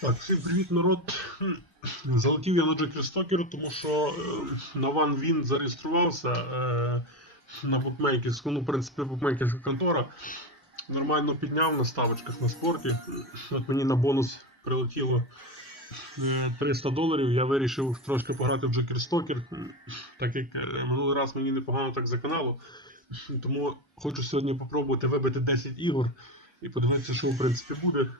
Так, всім привіт, народ. Залетів я на Джокерстокер, тому що е, на OneWin зареєструвався е, на букмекерську, ну, в принципі, букмекерська контора. Нормально підняв на ставочках на спорті. От мені на бонус прилетіло е, 300 доларів. Я вирішив трошки пограти в Джокерстокер, так як е, минулий раз мені непогано так заканало. Тому хочу сьогодні попробувати вибити 10 ігор і подивитися, що в принципі буде.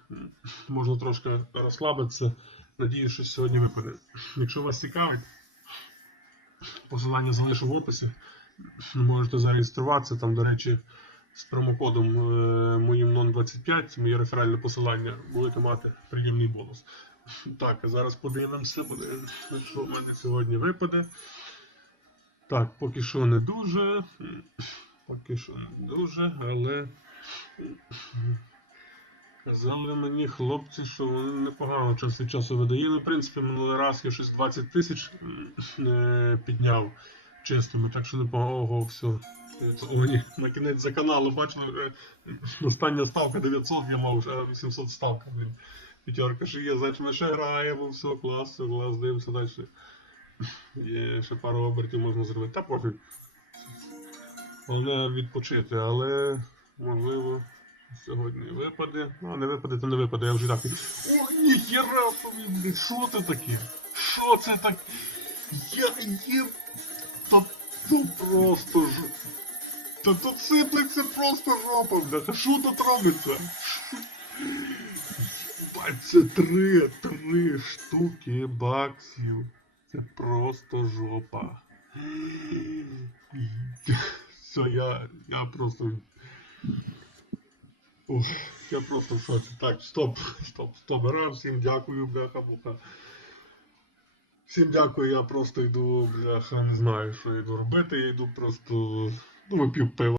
Можна трошки розслабитися. Надіюсь, що сьогодні випаде. Якщо вас цікавить, посилання залишу в описі. Можете зареєструватися. Там, до речі, з промокодом е, моїм NON25, моє реферальне посилання, будете мати приємний бонус. Так, а зараз подивимося, подивимося, що в мене сьогодні випаде. Так, поки що не дуже. Поки що не дуже, але. Казали мені хлопці, що вони непогано час від часу видає. Ну, в принципі, минулий раз я щось 20 тисяч е, підняв чистими, так що непогано все. О, ні, на кінець за каналу бачили, остання ставка 900, я мав вже 800 ставка. Блін. П'ятерка ще є, значить ми ще граємо, все, клас, все, клас, дивимося далі. Є ще пару обертів можна зробити. Та пофіг. Головне відпочити, але можливо сьогодні випаде. Ну, не випаде, то не випаде, я вже так. О, ніхера собі, що це таке? Що це таке? Я їм. Та то просто ж. Та тут сиплеться просто жопа, бляха. Що тут робиться? Бать, це три, три штуки баксів. Це просто жопа. Все, я, я просто. Ох, я просто в шоці. Так, стоп, стоп, стоп. Раз, всім дякую, бляха, муха. Всім дякую, я просто йду, бляха, не знаю, що йду робити, я йду просто. Ну, вип'ю пиво.